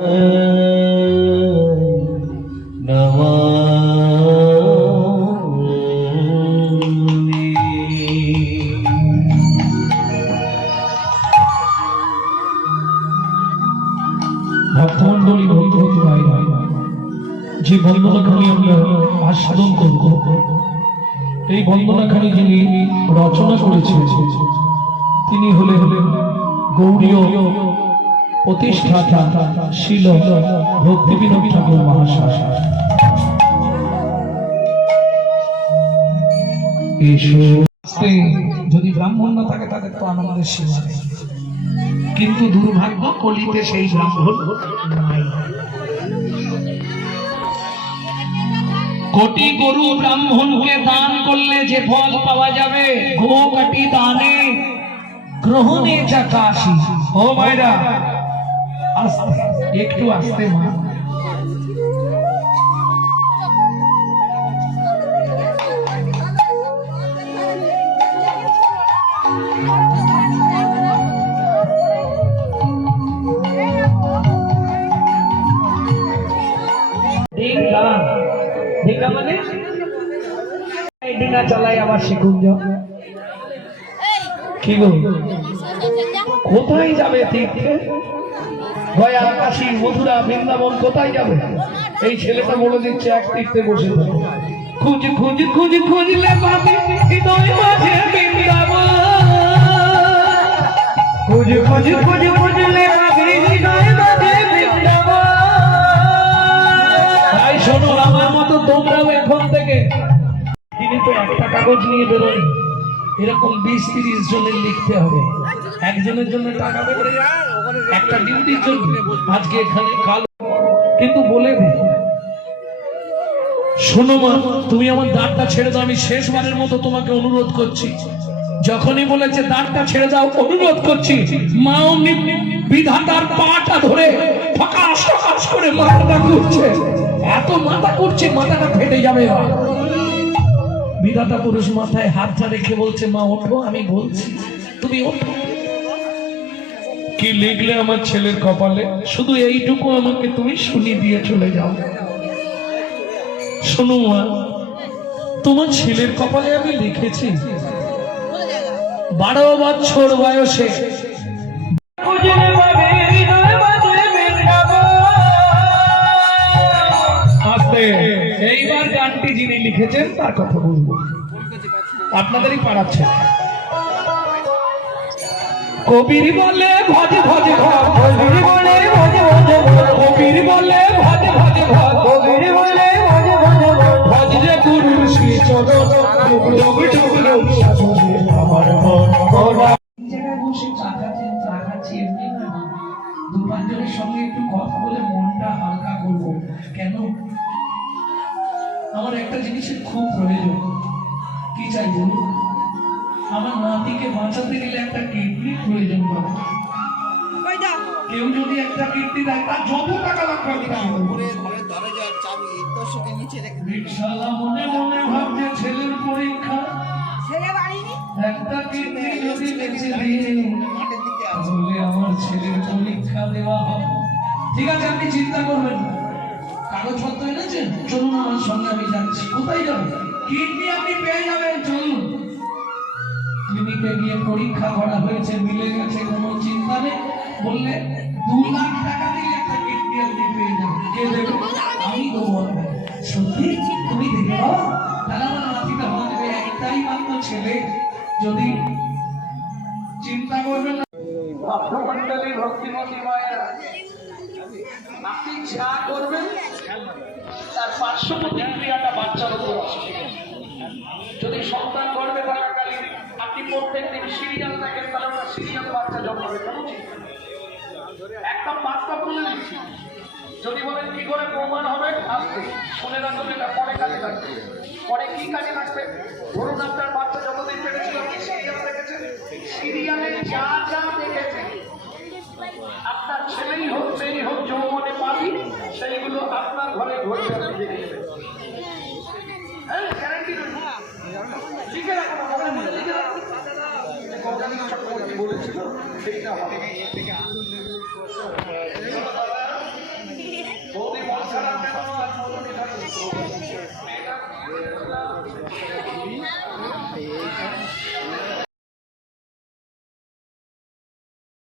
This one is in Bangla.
ভক্তমন্ডলী ভক্তবতী ভাই যে বন্দনাখানি আমরা আস্বাদন করব, এই বন্দনাখানি যিনি রচনা করেছেন তিনি হলেন গৌড়ীয় প্রতিষ্ঠাতা শিল ভক্তিবিনোদ ঠাকুর মহাশয়। যদি ব্রাহ্মণ না থাকে তাদের তো আনন্দের সীমা নেই, কিন্তু দুর্ভাগ্য কলিতে সেই ব্রাহ্মণ নাই। কোটি গরু ব্রাহ্মণকে দান করলে যে ফল পাওয়া যাবে, গো কাটি দানে গ্রহণে যা কাশি। ও ভাইরা আস্তে, একটু আস্তে মা। মানে ডিঙা চালাই আবার শিখুন কি গো, কোথায় যাবে তীর্থে? গয়া, কাশী, মথুরা, বৃন্দাবন কোথায় যাবে? এই ছেলেটা বলে দিচ্ছে এক তীর্থে বসে থাকে। খুঁজ খুঁজ খুঁজ খুঁজলে পাবি হৃদয় মাঝে বৃন্দাবন, খুঁজ খুঁজ খুঁজ খুঁজলে পাবি হৃদয় মাঝে বৃন্দাবন। তাই শোনো, আমার মতো তোমরাও এখন থেকে, তিনি তো একটা কাগজ নিয়ে বেরোন, এরকম 20-30 জনের লিখতে হবে। একজনের জন্য টাকা দেবে একটা ডিউটির জন্য, আজকে এখানে কাল। কিন্তু বলে দে, শোনো মা, তুমি আমার দাঁড়টা ছেড়ে দাও। আমি শেষবারের মতো তোমাকে অনুরোধ করছি। যখনই বলেছে দাঁড়টা ছেড়ে দাও, অনুরোধ করছি, মা অমনি বিধাতার পাটা ধরে ফকাস ফকাস করে মাথাটা ঘুরছে, এত মাথা ঘুরছে মাথাটা ফেটে যাবে। বিধাতা পুরুষ মাথায় হাতটা রেখে বলছে, মা ওঠো, আমি বলছি তুমি ওঠো। কি লিখলে আমার ছেলের কপালে? শুধু এইটুকু আমাকে তুমি শুনিয়ে দিয়ে চলে যাও। শোনো মা, তোমার ছেলের কপালে আমি লিখেছি 12 বছর বয়সে এইবার গানটি যিনি লিখেছেন তার কথা বলবো, আপনাদেরই পাড়াচ্ছে। কবির বলে ভজ ভজ ভজ, কবির বলে ভজ ভজ ভজ, কবির বলে ভজ ভজ ভজ, কবির বলে ভজ ভজ ভজ, ভজ যে গুরুর শ্রী চরণ, ডুব ডুব ডুব সাধনে আমার মন ভরা। জায়গায় বসে চা খাচ্ছি এমনি না, 2-5 জনের সঙ্গে একটু কথা বলে মনটা হালকা করবো। কেন? আমার একটা জিনিসের খুব প্রয়োজন। কি চাই বলুন? আমার নাতিকে বাঁচাতে গেলে একটা কিডনি প্রয়োজন পাবো। কেউ যদি একটা কিডনি দেয়, তার যত টাকা লাগবে মনে মনে ভাবছে ছেলের পরীক্ষা, একটা কিডনি যদি বেঁচে দিয়ে তাহলে আমার ছেলের পরীক্ষা দেওয়া হবে। ঠিক আছে, আপনি চিন্তা করবেন না। কাগজপত্র এনেছেন? চলুন আমার সঙ্গে, আমি যাচ্ছি। কোথায় যাবেন? কিডনি আপনি পেয়ে যাবেন, চলুন। ক্লিনিকে গিয়ে পরীক্ষা করা হয়েছে, মিলে গেছে, কোনো চিন্তা নেই। বললে 2 লাখ টাকা দিয়ে একটা কিডনি আপনি পেয়ে যাবেন। কে দেবে? আমি দেবো। সত্যি? তুমি দেবে? তাহলে আমার নাতিটা বাঁচবে, একটাই মাত্র ছেলে। যদি চিন্তা করবেন না। ভক্তমণ্ডলী ভক্তিমতী মায়েরা, আপনি যা করবেন তার পার্শ্ব প্রতিক্রিয়াটা বাচ্চার উপর আসবে। যদি সন্তান গর্ভে থাকাকালীন আপনি প্রত্যেকদিন সিরিয়াল দেখেন, তাহলে ওটা সিরিয়াল বাচ্চা জন্মাবে। একদম বাস্তব বলে দিচ্ছি। যদি বলেন কি করে প্রমাণ হবে, আসবে শুনে রাখুন, এটা পরে কাজে থাকবে। পরে কি কাজে থাকবে? ধরুন আপনার বাচ্চা যতদিন পেরেছিল আপনি সিরিয়াল দেখেছেন, সিরিয়ালে যা যা দেখেছেন আপনার ছেলেই হোক মেয়েই হোক যৌবনে পাবি, সেইগুলো আপনার ঘরে ঘটবে। আপনি দেখে নেবেন। হ্যাঁ, গ্যারান্টি লিখে রাখুন, লিখে রাখুন। বলেছিল সেইটা হবে।